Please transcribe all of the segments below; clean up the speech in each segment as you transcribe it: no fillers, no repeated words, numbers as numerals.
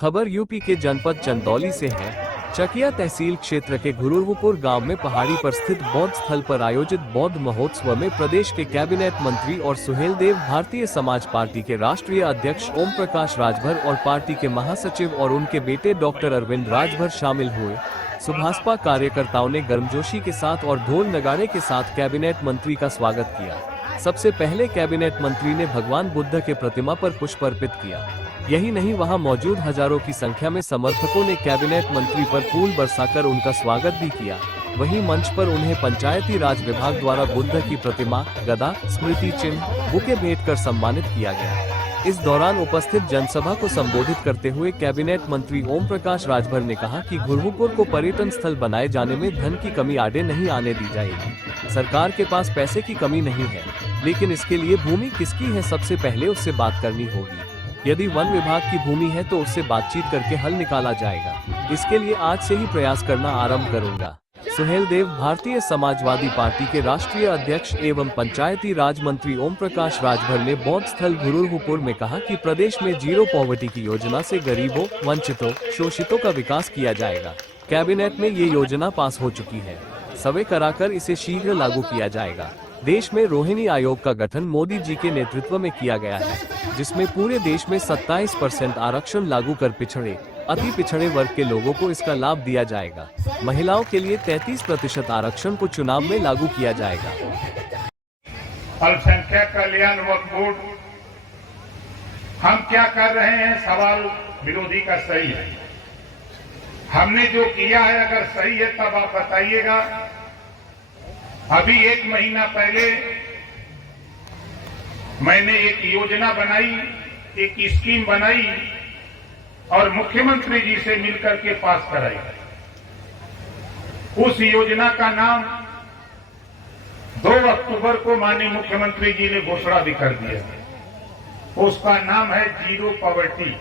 खबर यूपी के जनपद चंदौली से है। चकिया तहसील क्षेत्र के घुरुरपुर गांव में पहाड़ी पर स्थित बौद्ध स्थल पर आयोजित बौद्ध महोत्सव में प्रदेश के कैबिनेट मंत्री और सुहेलदेव, भारतीय समाज पार्टी के राष्ट्रीय अध्यक्ष ओम प्रकाश राजभर और पार्टी के महासचिव और उनके बेटे डॉक्टर अरविंद राजभर शामिल हुए। सुभाषपा कार्यकर्ताओं ने गर्मजोशी के साथ और ढोल नगाड़े के साथ कैबिनेट मंत्री का स्वागत किया। सबसे पहले कैबिनेट मंत्री ने भगवान बुद्ध के प्रतिमा पर पुष्प अर्पित किया। यही नहीं, वहां मौजूद हजारों की संख्या में समर्थकों ने कैबिनेट मंत्री पर फूल बरसाकर उनका स्वागत भी किया। वहीं मंच पर उन्हें पंचायती राज विभाग द्वारा बुद्ध की प्रतिमा, गदा, स्मृति चिन्ह, बुके भेंट कर सम्मानित किया गया। इस दौरान उपस्थित जनसभा को संबोधित करते हुए कैबिनेट मंत्री ओम प्रकाश राजभर ने कहा कि घुरुरपुर को पर्यटन स्थल बनाए जाने में धन की कमी आड़े नहीं आने दी जाएगी। सरकार के पास पैसे की कमी नहीं है, लेकिन इसके लिए भूमि किसकी है, सबसे पहले उससे बात करनी होगी। यदि वन विभाग की भूमि है तो उससे बातचीत करके हल निकाला जाएगा। इसके लिए आज से ही प्रयास करना आरंभ करूंगा। सुहेलदेव, भारतीय समाजवादी पार्टी के राष्ट्रीय अध्यक्ष एवं पंचायती राज मंत्री ओम प्रकाश राजभर ने बौद्ध स्थल घुरुरपुर में कहा कि प्रदेश में जीरो पॉवर्टी की योजना से गरीबों, वंचितों, शोषितों का विकास किया जाएगा। कैबिनेट में ये योजना पास हो चुकी है, सर्वे कराकर इसे शीघ्र लागू किया जाएगा। देश में रोहिणी आयोग का गठन मोदी जी के नेतृत्व में किया गया है, जिसमें पूरे देश में 27% आरक्षण लागू कर पिछड़े, अति पिछड़े वर्ग के लोगों को इसका लाभ दिया जाएगा। महिलाओं के लिए 33% आरक्षण को चुनाव में लागू किया जाएगा। अल्पसंख्यक कल्याण वक्फ बोर्ड, हम क्या कर रहे हैं, सवाल विरोधी का सही है। हमने जो किया है अगर सही है तब आप बताइएगा। अभी 1 महीना पहले मैंने एक योजना बनाई, एक स्कीम बनाई और मुख्यमंत्री जी से मिलकर के पास कराई। उस योजना का नाम 2 अक्टूबर को माननीय मुख्यमंत्री जी ने घोषणा भी कर दिया। उसका नाम है जीरो पॉवर्टी।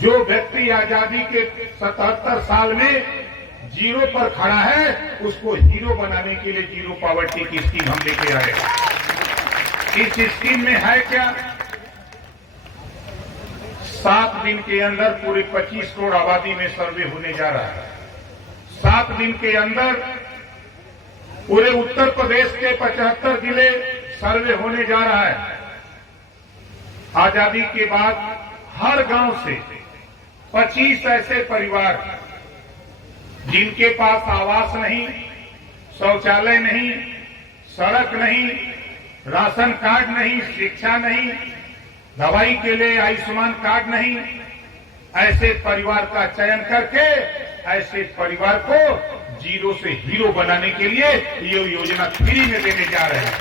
जो व्यक्ति आजादी के 77 साल में जीरो पर खड़ा है, उसको हीरो बनाने के लिए जीरो पॉवर्टी की स्कीम हम लेके आए। इस स्कीम में है क्या, 7 दिन के अंदर पूरे 25 करोड़ आबादी में सर्वे होने जा रहा है। 7 दिन के अंदर पूरे उत्तर प्रदेश के 75 जिले सर्वे होने जा रहा है। आजादी के बाद हर गांव से 25 ऐसे परिवार जिनके पास आवास नहीं, शौचालय नहीं, सड़क नहीं, राशन कार्ड नहीं, शिक्षा नहीं, दवाई के लिए आयुष्मान कार्ड नहीं, ऐसे परिवार का चयन करके ऐसे परिवार को जीरो से हीरो बनाने के लिए ये योजना फ्री में देने जा रहे हैं।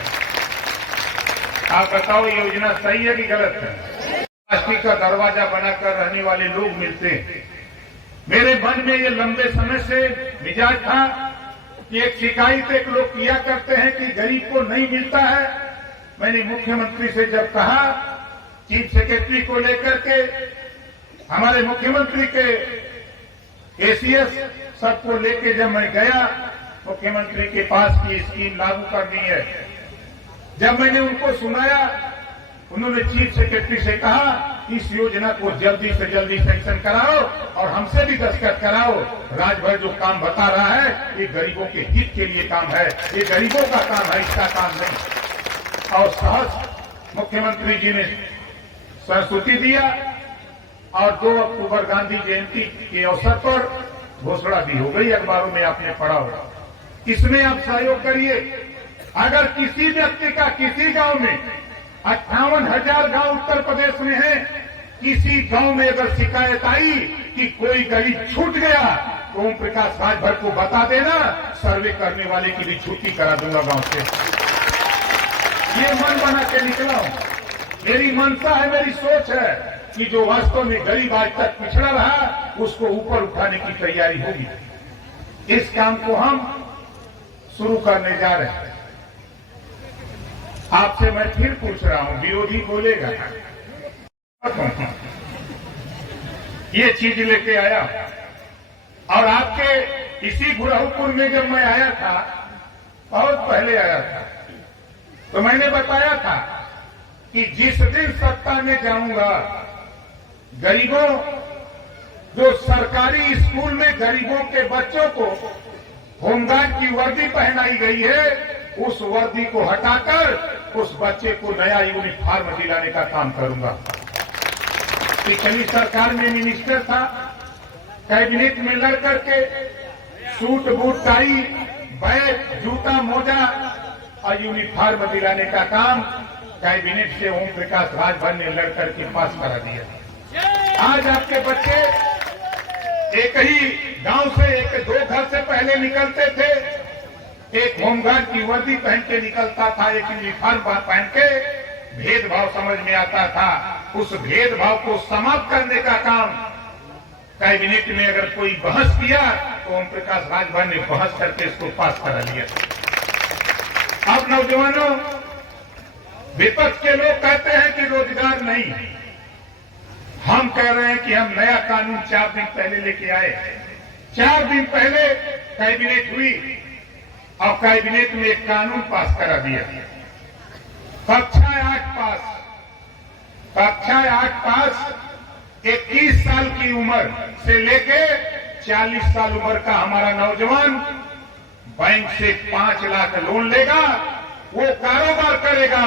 आप बताओ ये योजना सही है कि गलत है? प्लास्टिक का दरवाजा बनाकर रहने वाले लोग मिलते हैं। मेरे मन में ये लंबे समय से मिजाज था कि एक शिकायत एक लोग किया करते हैं कि गरीब को नहीं मिलता है। मैंने मुख्यमंत्री से जब कहा, चीफ सेक्रेटरी को लेकर के हमारे मुख्यमंत्री के एसीएस सबको लेके जब मैं गया मुख्यमंत्री के पास की स्कीम लागू करनी है, जब मैंने उनको सुनाया, उन्होंने चीफ सेक्रेटरी से कहा इस योजना को जल्दी से जल्दी सैंक्शन कराओ और हमसे भी दस्तखत कराओ। राजभर जो काम बता रहा है ये गरीबों के हित के लिए काम है, ये गरीबों का काम है, इसका काम नहीं। और सहज मुख्यमंत्री जी ने संस्तुति दिया और 2 अक्टूबर गांधी जयंती के अवसर पर घोषणा भी हो गई, अखबारों में आपने पढ़ा होगा। इसमें आप सहयोग करिए। अगर किसी व्यक्ति का किसी गांव में 58,000 गांव उत्तर प्रदेश में है, किसी गांव में अगर शिकायत आई कि कोई गरीब छूट गया तो ओम प्रकाश राजभर को बता देना, सर्वे करने वाले की भी छुट्टी करा दूंगा गांव से। ये मन बना के निकला हूं। मेरी मनसा है, मेरी सोच है कि जो वास्तव में गरीब आज तक पिछड़ा रहा उसको ऊपर उठाने की तैयारी होगी। इस काम को हम शुरू करने जा रहे हैं। आपसे मैं फिर पूछ रहा हूं, विरोधी बोलेगा, ये चीज लेके आया और आपके इसी घुरुरपुर में जब मैं आया था, बहुत पहले आया था, तो मैंने बताया था कि जिस दिन सत्ता में जाऊंगा गरीबों, जो सरकारी स्कूल में गरीबों के बच्चों को होमगार्ड की वर्दी पहनाई गई है, उस वर्दी को हटाकर उस बच्चे को नया यूनिफॉर्म दिलाने का काम करूंगा। पिछली सरकार में मिनिस्टर था, कैबिनेट में लड़ करके सूट बूट टाई बैग जूता मोजा और यूनिफॉर्म दिलाने का काम कैबिनेट से ओम प्रकाश राजभर ने लड़ करके पास करा दिया। आज आपके बच्चे एक ही गांव से एक दो घर से पहले निकलते थे, एक होमगार्ड की वर्दी पहन के निकलता था, एक यूनिफॉर्म पहन के भेदभाव समझ में आता था। उस भेदभाव को समाप्त करने का काम कैबिनेट में अगर कोई बहस किया तो ओम प्रकाश राजभर ने बहस करके इसको पास करा लिया। अब नौजवानों, विपक्ष के लोग कहते हैं कि रोजगार नहीं, हम कह रहे हैं कि हम नया कानून 4 दिन पहले लेके आए। 4 दिन पहले कैबिनेट हुई और कैबिनेट में एक कानून पास करा दिया। कक्षा 8 पास 21 साल की उम्र से लेके 40 साल उम्र का हमारा नौजवान बैंक से 5 लाख लोन लेगा, वो कारोबार करेगा,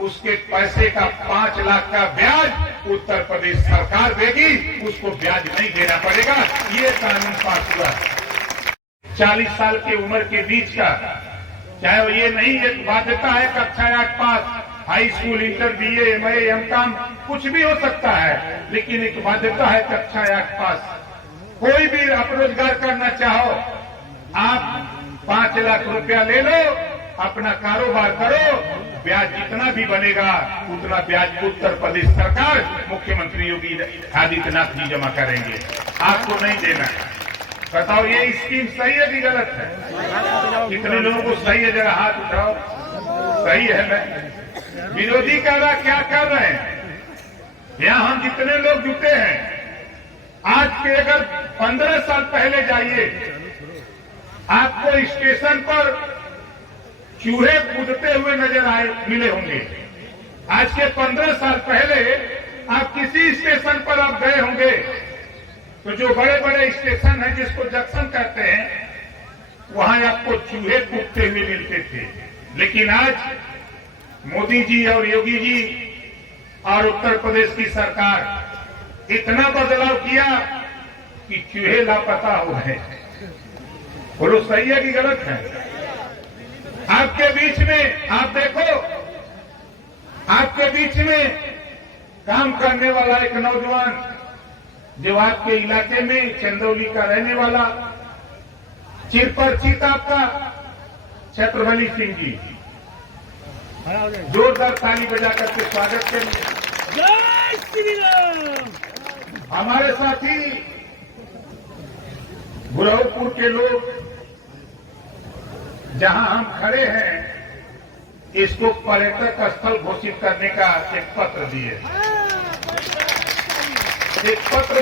उसके पैसे का 5 लाख का ब्याज उत्तर प्रदेश सरकार देगी, उसको ब्याज नहीं देना पड़ेगा। ये कानून पास हुआ। 40 साल की उम्र के बीच का, चाहे वो ये नहीं एक बाध्यता है कक्षा 8 पास, high school, inter, BA, MA, MCom कुछ भी हो सकता है, लेकिन एक बाध्यता है कक्षा 8 पास। कोई भी आप रोजगार करना चाहो, आप 5 लाख रुपया ले लो, अपना कारोबार करो, ब्याज जितना भी बनेगा उतना ब्याज उत्तर प्रदेश सरकार, मुख्यमंत्री योगी आदित्यनाथ जी जमा करेंगे, आपको नहीं देना है। बताओ ये स्कीम सही है कि गलत है? कितने लोगों को सही है? जरा हाथ उठाओ। सही है ना? विरोधी कह रहा क्या कर रहे हैं? यहां हम जितने लोग जुटे हैं, आज के अगर 15 साल पहले जाइए, आपको स्टेशन पर चूहे कूदते हुए नजर मिले होंगे। आज के 15 साल पहले आप किसी स्टेशन पर आप गए होंगे तो जो बड़े बड़े स्टेशन हैं जिसको जंक्शन कहते हैं, वहां आपको चूहे कूदते हुए मिलते थे। लेकिन आज मोदी जी और योगी जी और उत्तर प्रदेश की सरकार इतना बदलाव किया कि चूहे लापता हो गए। बोलो सही है कि गलत है? आपके बीच में आप देखो, आपके बीच में काम करने वाला एक नौजवान जो आपके इलाके में चंदौली का रहने वाला, चिरपरिचित आपका छत्रबली सिंह जी, जोरदार ताली बजा करके स्वागत करिए। जय श्री राम। हमारे साथी गुरहपुर के लोग जहां हम खड़े हैं, इसको पर्यटक स्थल घोषित करने का एक पत्र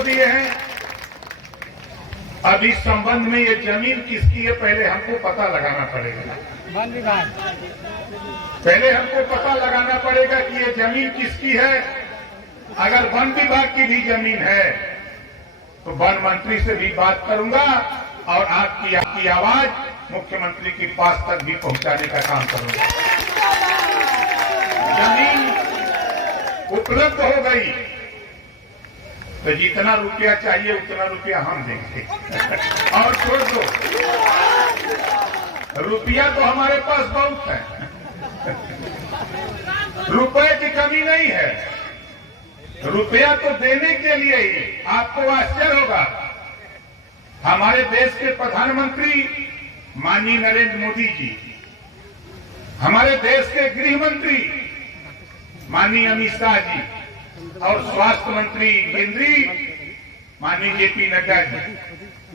दिए हैं। अब इस संबंध में ये जमीन किसकी है पहले हमको पता लगाना पड़ेगा। वन विभाग पहले हमको पता लगाना पड़ेगा कि ये जमीन किसकी है। अगर वन विभाग की भी जमीन है तो वन मंत्री से भी बात करूंगा और आपकी आवाज मुख्यमंत्री के पास तक भी पहुंचाने का काम करूंगा। जमीन उपलब्ध हो गई तो जितना रुपया चाहिए उतना रुपया हम देंगे और छोड़ दो, रुपया तो हमारे पास बहुत है, रुपए की कमी नहीं है। रुपया तो देने के लिए ही आपको आश्चर्य होगा, हमारे देश के प्रधानमंत्री माननीय नरेंद्र मोदी जी, हमारे देश के गृह मंत्री माननीय अमित शाह जी और स्वास्थ्य मंत्री केंद्रीय माननीय जेपी नड्डा जी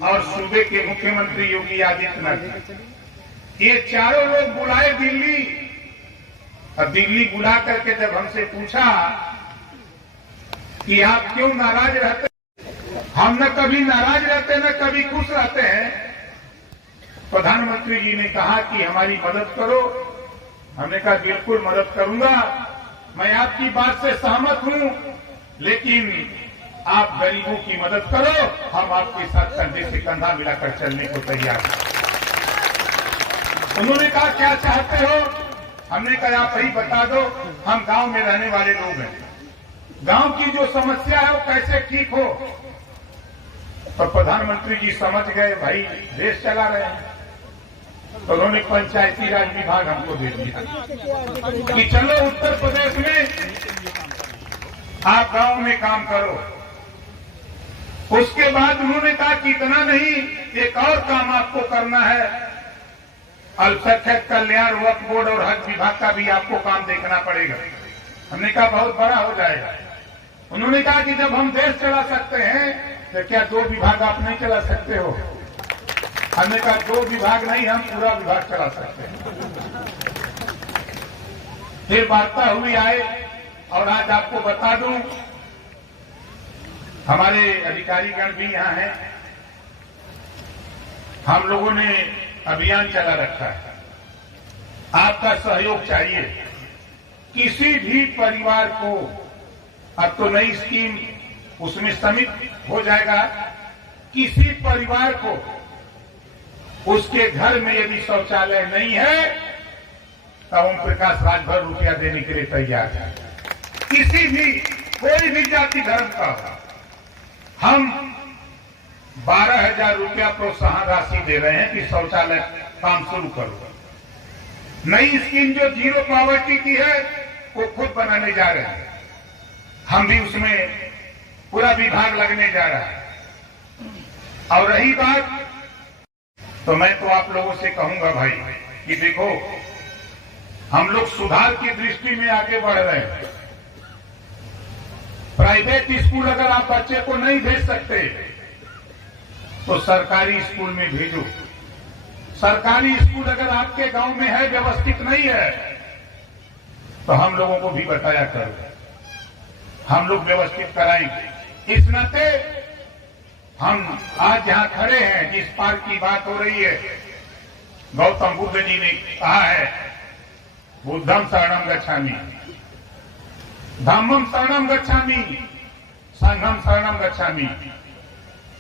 और सूबे के मुख्यमंत्री योगी आदित्यनाथ जी, ये चारों लोग बुलाए दिल्ली। और दिल्ली बुला करके जब हमसे पूछा कि आप क्यों नाराज रहते, हम न कभी नाराज रहते न कभी खुश रहते हैं। प्रधानमंत्री जी ने कहा कि हमारी मदद करो। हमने कहा बिल्कुल मदद करूंगा, मैं आपकी बात से सहमत हूं, लेकिन आप गरीबों की मदद करो, हम आपके साथ कंधे से कंधा मिलाकर चलने को तैयार हैं। उन्होंने कहा क्या चाहते हो? हमने कहा आप ही बता दो, हम गांव में रहने वाले लोग हैं, गांव की जो समस्या है वो कैसे ठीक हो। तो प्रधानमंत्री जी समझ गए भाई देश चला रहे हैं, तो उन्होंने पंचायती राज विभाग हमको दे दिया कि चलो उत्तर प्रदेश में आप गांव में काम करो। उसके बाद उन्होंने कहा कि इतना नहीं, एक और काम आपको करना है, अल्पसंख्यक कल्याण वक्फ बोर्ड और हज विभाग का भी आपको काम देखना पड़ेगा। हमने कहा बहुत बड़ा हो जाएगा। उन्होंने कहा कि जब हम देश चला सकते हैं तो क्या 2 विभाग आप नहीं चला सकते हो? हमने कहा 2 विभाग नहीं, हम पूरा विभाग चला सकते हैं। फिर वार्ता हुई आए, और आज आपको बता दूं हमारे अधिकारीगण भी यहां हैं, हम लोगों ने अभियान चला रखा है। आपका सहयोग चाहिए। किसी भी परिवार को, अब तो नई स्कीम उसमें सम्मिलित हो जाएगा, किसी परिवार को उसके घर में यदि शौचालय नहीं है तो ओम प्रकाश राजभर रुपया देने के लिए तैयार है। किसी भी, कोई भी जाति धर्म का, हम 12,000 रुपया प्रोत्साहन राशि दे रहे हैं कि शौचालय काम शुरू करो। नई स्कीम जो जीरो पॉवर्टी की है वो खुद बनाने जा रहे हैं, हम भी उसमें पूरा विभाग लगने जा रहा है। और रही बात, तो मैं तो आप लोगों से कहूंगा भाई कि देखो हम लोग सुधार की दृष्टि में आगे बढ़ रहे हैं। प्राइवेट स्कूल अगर आप बच्चे को नहीं भेज सकते तो सरकारी स्कूल में भेजो। सरकारी स्कूल अगर आपके गांव में है, व्यवस्थित नहीं है, तो हम लोगों को भी बताया करो, हम लोग व्यवस्थित कराएंगे। इस नाते हम आज जहां खड़े हैं, जिस पार्क की बात हो रही है, गौतम बुद्ध जी ने कहा है बुद्धम शरणम गच्छामि, धम्मम शरणम गच्छामि, संघम शरणम गच्छामि।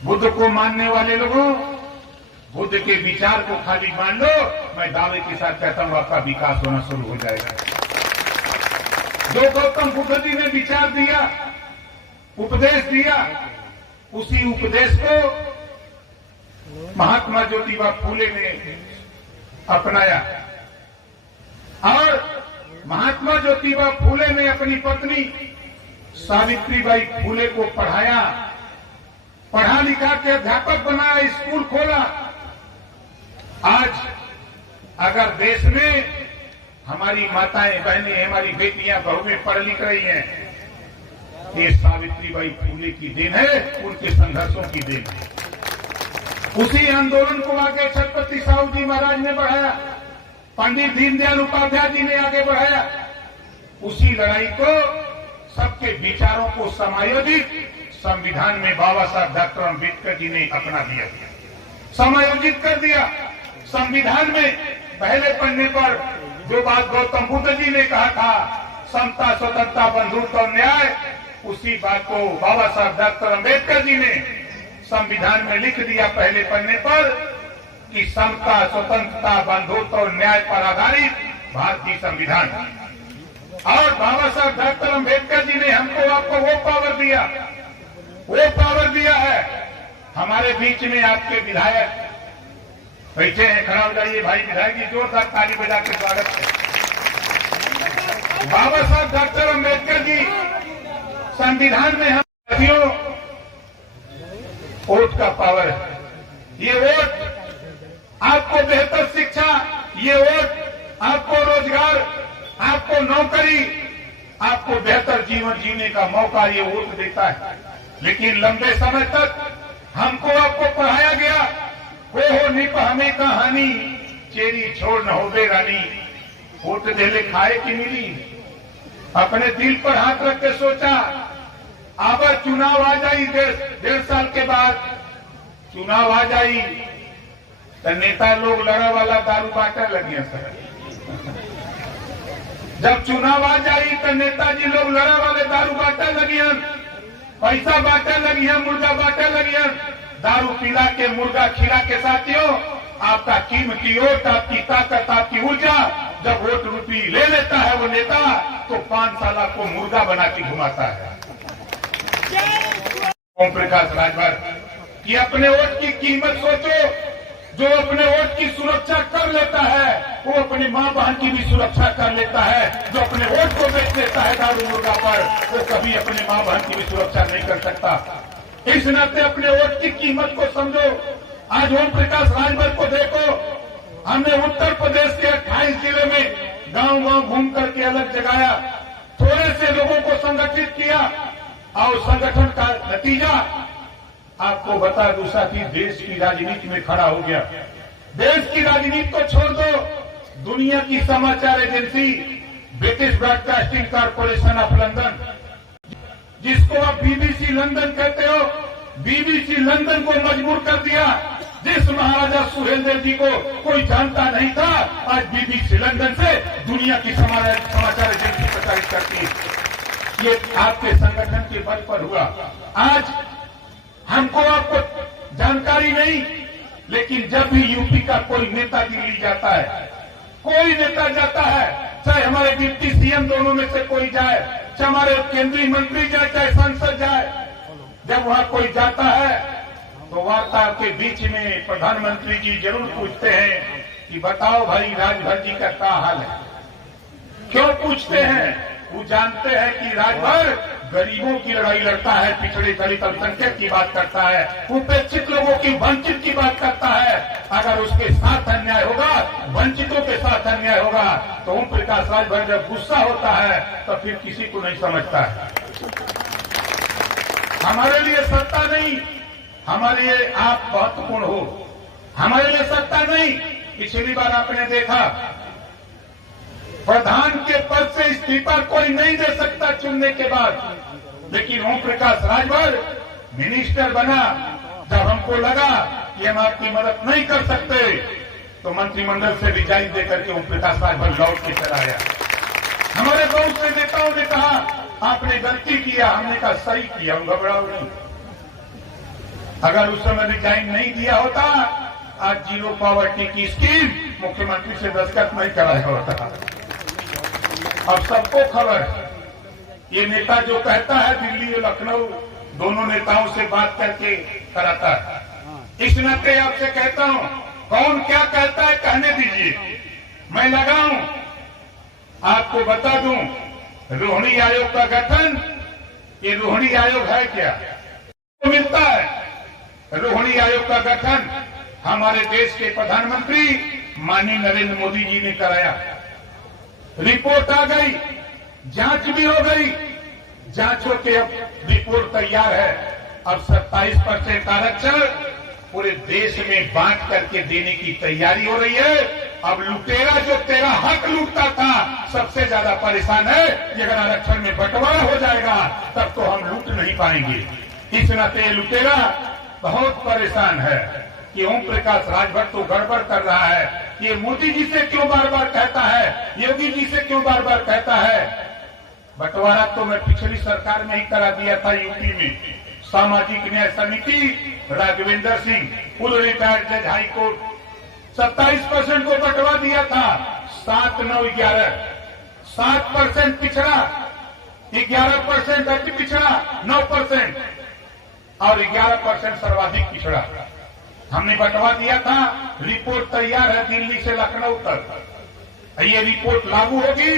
बुद्ध को मानने वाले लोगों, बुद्ध के विचार को खाली मान लो, मैं दावे के साथ कहता हूं आपका विकास होना शुरू हो जाएगा। जो गौतम बुद्ध जी ने विचार दिया, उपदेश दिया, उसी उपदेश को महात्मा ज्योतिबा फूले ने अपनाया। और महात्मा ज्योतिबा फूले ने अपनी पत्नी सावित्रीबाई फूले को पढ़ाया, पढ़ा लिखा के अध्यापक बनाया, स्कूल खोला। आज अगर देश में हमारी माताएं, बहनें, हमारी बेटियां, बहुएं पढ़ लिख रही हैं, ये सावित्रीबाई फूले की देन है, उनके संघर्षों की देन है। उसी आंदोलन को आगे छत्रपति साहू जी महाराज ने बढ़ाया, पंडित दीनदयाल उपाध्याय जी ने आगे बढ़ाया। उसी लड़ाई को, सबके विचारों को समायोजित संविधान में बाबा साहब डॉक्टर अम्बेडकर जी ने अपना दिया, समायोजित कर दिया। संविधान में पहले पन्ने पर जो बात गौतम बुद्ध जी ने कहा था, समता, स्वतंत्रता, बंधुत्व और न्याय, उसी बात को बाबा साहब डॉक्टर अम्बेडकर जी ने संविधान में लिख दिया पहले पन्ने पर कि समता, स्वतंत्रता, बंधुत्व और न्याय पर आधारित भारतीय संविधान। और बाबा साहब डॉक्टर अम्बेडकर जी ने हमको, आपको वो पावर दिया है। हमारे बीच में आपके विधायक बैठे हैं, खड़ा हो जाइए भाई, विधायक जी जोरदार ताली बजा के स्वागत है। बाबा साहब डॉक्टर अम्बेडकर जी संविधान में हम साथियों वोट का पावर है। ये वोट आपको बेहतर शिक्षा, ये वोट आपको रोजगार, आपको नौकरी, आपको बेहतर जीवन जीने का मौका ये वोट देता है। लेकिन लंबे समय तक हमको, आपको पढ़ाया गया, हो निप हमें कहानी, चेरी छोड़ न होबे रानी। वोट देले खाए की मिली, अपने दिल पर हाथ रख के सोचा, अब चुनाव आ जाई, 1.5 साल के बाद चुनाव आ जाई, तो नेता लोग लड़ा वाला दारू बांटे लगे सर। जब चुनाव आ जाई तो नेताजी लोग लड़ा वाले दारू बांटे लगे, पैसा बांटे लगी है, मुर्गा बांटे लगी है, दारू पिला के मुर्गा खिला के साथियों आपका कीमती वोट, आपकी ताकत, आपकी ऊर्जा जब वोट रूपी ले लेता है वो नेता, तो 5 साल को मुर्गा बना के घुमाता है। ओम प्रकाश राजभर कि अपने वोट की कीमत सोचो। जो अपने वोट की सुरक्षा कर लेता है वो अपनी मां बहन की भी सुरक्षा कर लेता है। जो अपने वोट को बेच देता है दारू मुर्गा पर, वो कभी अपने मां बहन की भी सुरक्षा नहीं कर सकता। इस नाते अपने वोट की कीमत को समझो। आज ओम प्रकाश राजभर को देखो, हमने उत्तर प्रदेश के 28 जिले में गांव गांव घूम करके अलग जगाया, थोड़े से लोगों को संगठित किया और संगठन का नतीजा आपको बता दूं साथी, देश की राजनीति में खड़ा हो गया। देश की राजनीति को छोड़ दो, दुनिया की समाचार agency British broadcasting corporation of London, जिसको आप बीबीसी लंदन कहते हो, बीबीसी लंदन को मजबूर कर दिया। जिस महाराजा सुहेलदेव जी को कोई जानता नहीं था, आज बीबीसी लंदन से दुनिया की समाचार एजेंसी प्रचारित करती है। ये आपके संगठन के बल पर हुआ। आज हमको आपको जानकारी नहीं, लेकिन जब भी यूपी का कोई नेता दिल्ली जाता है, कोई नेता जाता है, चाहे हमारे डिप्टी सीएम दोनों में से कोई जाए, चाहे हमारे केंद्रीय मंत्री जाए, चाहे सांसद जाए, जब वहां कोई जाता है तो वार्ता के बीच में प्रधानमंत्री जी जरूर पूछते हैं कि बताओ भाई राजभर जी का क्या हाल है। क्यों पूछते हैं? वो जानते हैं कि राजभर गरीबों की लड़ाई लड़ता है, पिछड़े दलित अल्पसंख्यक की बात करता है, उपेक्षित लोगों की, वंचित की बात करता है। अगर उसके साथ अन्याय होगा, वंचितों के साथ अन्याय होगा, तो ओम प्रकाश राजभर जब गुस्सा होता है तो फिर किसी को नहीं समझता है। हमारे लिए सत्ता नहीं, हमारे लिए आप महत्वपूर्ण हो। हमारे लिए सत्ता नहीं, पिछली बार आपने देखा प्रधान के पद से इस्तीफा कोई नहीं दे सकता चुनने के बाद, लेकिन ओम प्रकाश राजभर मिनिस्टर बना। जब हमको लगा कि हम आपकी मदद नहीं कर सकते, तो मंत्रिमंडल से रिजाइन देकर के ओम प्रकाश राजभर लौट के चला गया। हमारे बहुत से नेताओं ने कहा आपने गलती किया, हमने कहा सही किया, हम घबराओ नहीं। अगर उस समय रिजाइन नहीं दिया होता, आज जीरो पॉवर्टी की स्कीम मुख्यमंत्री से दस्तखत नहीं कराया होता। अब सबको खबर है, ये नेता जो कहता है दिल्ली और लखनऊ दोनों नेताओं से बात करके कराता है। इस नाते आपसे कहता हूं, कौन क्या कहता है कहने दीजिए, मैं लगाऊं। आपको बता दूं, रोहिणी आयोग का गठन, ये रोहिणी आयोग है क्या? तो मिलता है रोहिणी आयोग का गठन हमारे देश के प्रधानमंत्री माननीय नरेंद्र मोदी जी ने कराया। रिपोर्ट आ गई, जांच भी हो गई, जांच होके अब रिपोर्ट तैयार है। अब 27% आरक्षण पूरे देश में बांट करके देने की तैयारी हो रही है। अब लुटेरा जो तेरा हक लूटता था सबसे ज्यादा परेशान है कि अगर आरक्षण में बंटवारा हो जाएगा तब तो हम लूट नहीं पाएंगे। इस नाते लुटेरा बहुत परेशान है कि ओम प्रकाश राजभर तो गड़बड़ कर रहा है। ये मोदी जी से क्यों बार बार कहता है, योगी जी से क्यों बार बार कहता है? बंटवारा तो मैं पिछली सरकार में ही करा दिया था यूपी में। सामाजिक न्याय समिति राघवेंद्र सिंह, फुल रिटायर्ड जज हाई कोर्ट, 27% को बंटवा दिया था। 7, 9, 11, 7% पिछड़ा, 11% अति पिछड़ा, 9% और 11% सर्वाधिक पिछड़ा। हमने बंटवा दिया था, रिपोर्ट तैयार है दिल्ली से लखनऊ तक। ये रिपोर्ट लागू होगी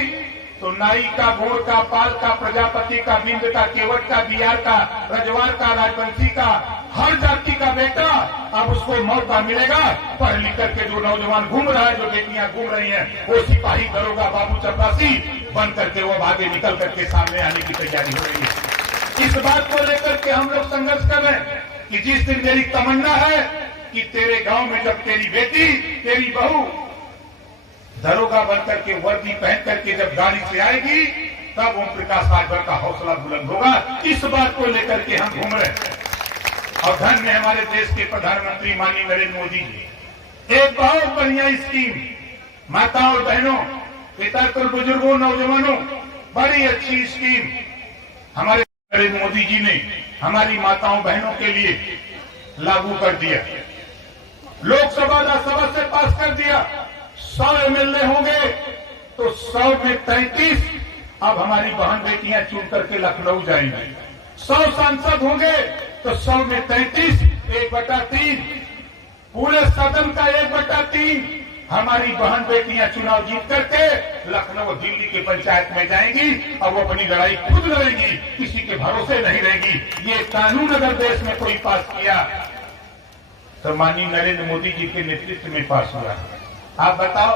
तो नाई का, गोड़ का, पाल का, प्रजापति का, बिंद का, केवट का, बिहार का, रजवार का, राजवंशी का, हर जाति का बेटा अब उसको मौका मिलेगा। पढ़ लिख करके जो नौजवान घूम रहा है, जो बेटियां घूम रही हैं, वो सिपाही, दरोगा, बाबू चपरासी बन करके वो आगे निकल करके सामने आने की तैयारी हो रही है। इस बात को लेकर के हम लोग संघर्ष कर रहे हैं कि जिस दिन मेरी तमन्ना है कि तेरे गांव में जब तेरी बेटी, तेरी बहू दरोगा बनकर के वर्दी पहन करके जब गाड़ी से आएगी, तब ओम प्रकाश राजभर का हौसला बुलंद होगा। इस बात को लेकर के हम घूम रहे हैं। और धन्य है हमारे देश के प्रधानमंत्री माननीय नरेंद्र मोदी जी। एक बहुत बढ़िया स्कीम, माताओं और बहनों, पितृ बुजुर्गों, नौजवानों, बड़ी अच्छी स्कीम हमारे नरेंद्र मोदी जी ने हमारी माताओं बहनों के लिए लागू कर दिया। लोकसभा राज्यसभा से पास कर दिया। 100 एमएलए होंगे तो 100 में 33 अब हमारी बहन बेटियां चुन करके लखनऊ जाएंगी। 100 सांसद होंगे तो 100 में 33 1/3 पूरे सदन का 1/3 हमारी बहन बेटियां चुनाव जीत करके लखनऊ दिल्ली की पंचायत में जाएंगी और वो अपनी लड़ाई खुद लड़ेगी, किसी के भरोसे नहीं रहेगी। ये कानून अगर देश में कोई पास किया तो माननीय नरेंद्र मोदी जी के नेतृत्व में पास हुआ। आप बताओ,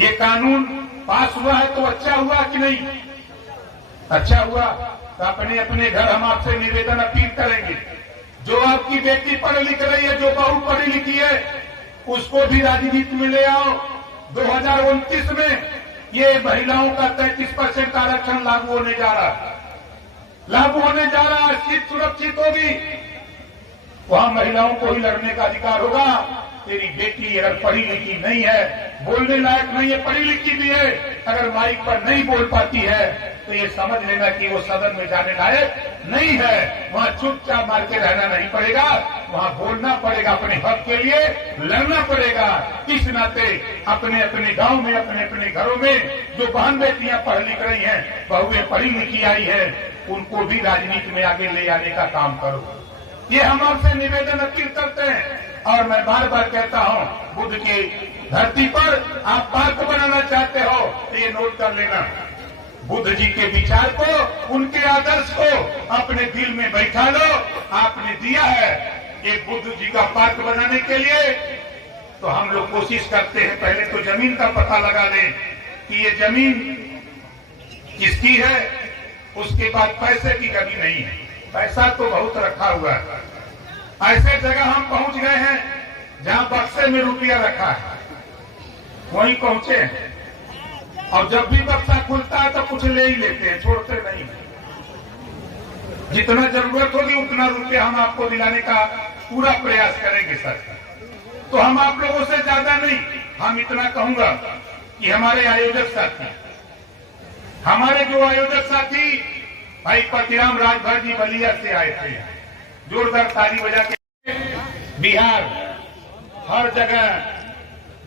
ये कानून पास हुआ है तो अच्छा हुआ कि नहीं? अच्छा हुआ तो अपने अपने घर हम आपसे निवेदन अपील करेंगे, जो आपकी बेटी पढ़ लिख रही है, जो बहू पढ़ी लिखी है, उसको भी राजनीति में ले आओ। 2029 में ये महिलाओं का 33% आरक्षण लागू होने जा रहा है, लागू होने जा रहा है। सीट सुरक्षित होगी, वहां महिलाओं को ही लड़ने का अधिकार होगा। तेरी बेटी अगर पढ़ी लिखी नहीं है, बोलने लायक नहीं है, पढ़ी लिखी भी है, अगर माइक पर नहीं बोल पाती है तो ये समझ लेना कि वो सदन में जाने लायक नहीं है। वहां चुपचाप मार के रहना नहीं पड़ेगा, वहां बोलना पड़ेगा, अपने हक के लिए लड़ना पड़ेगा। इस नाते अपने अपने गांव में, अपने अपने घरों में जो बहन बेटियां पढ़ लिख रही हैं, बहुएं पढ़ी लिखी आई है, उनको भी राजनीति में आगे ले आने का काम करो। ये हम आपसे निवेदन अपील करते हैं। और मैं बार बार कहता हूं, बुद्ध की धरती पर आप पार्क बनाना चाहते हो तो ये नोट कर लेना, बुद्ध जी के विचार को, उनके आदर्श को अपने दिल में बैठा लो। आपने दिया है एक बुद्ध जी का पार्क बनाने के लिए, तो हम लोग कोशिश करते हैं पहले तो जमीन का पता लगा लें कि ये जमीन किसकी है, उसके बाद पैसे की कमी नहीं है। पैसा तो बहुत रखा हुआ है, ऐसे जगह हम पहुंच गए हैं जहां बक्से में रुपया रखा है, वहीं पहुंचे हैं। और जब भी बक्सा खुलता है तो कुछ ले ही लेते हैं, छोड़ते नहीं। जितना जरूरत होगी उतना रुपया हम आपको दिलाने का पूरा प्रयास करेंगे सर। तो हम आप लोगों से ज्यादा नहीं, हम इतना कहूंगा कि हमारे आयोजक साथी, हमारे जो आयोजक साथी भाई पतिराम राजभर जी बलिया से आए थे, जोरदार ताली बजा के। बिहार हर जगह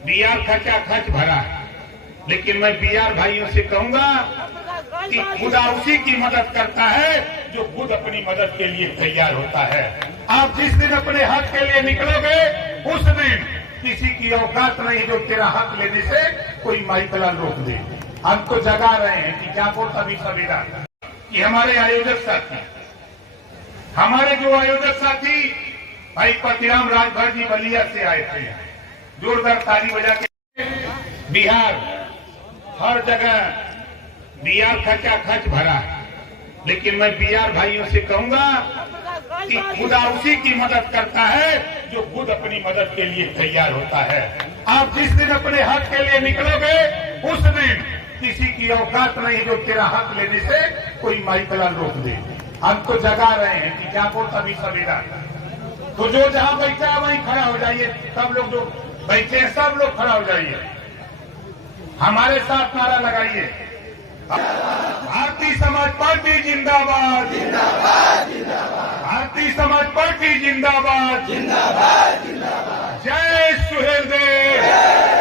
बिहार खर्चा खर्च भरा है, लेकिन मैं बिहार भाइयों से कहूंगा कि खुदा उसी की मदद करता है जो खुद अपनी मदद के लिए तैयार होता है। आप जिस दिन अपने हक के लिए निकलोगे उस दिन किसी की औकात नहीं जो तेरा हक लेने से कोई माइकला रोक दे। हम तो जगा रहे हैं कि जागो तभी सवेरा। कि हमारे आयोजक साथी, हमारे जो आयोजक साथी भाई पतिराम राजभर जी बलिया से आए थे, जोरदार ताली बजा के। बिहार हर जगह बिहार खर्चा खर्च भरा है, लेकिन मैं बिहार भाइयों से कहूंगा कि खुदा उसी की मदद करता है जो खुद अपनी मदद के लिए तैयार होता है। आप जिस दिन अपने हक के लिए निकलोगे उस दिन किसी की औकात नहीं जो तेरा हक लेने से कोई माइकला रोक दे। हम तो जगा रहे हैं कि जागो तभी सवेरा। तो जो जहां बैठा है वहीं खड़ा हो जाइए, सब लोग जो बैठे हैं सब लोग खड़ा हो जाइए, हमारे साथ नारा लगाइए, भारतीय समाज पार्टी जिंदाबाद, जिंदाबाद, जिंदाबाद, भारतीय समाज पार्टी जिंदाबाद, जिंदाबाद, जिंदाबाद, जय सुहेलदेव।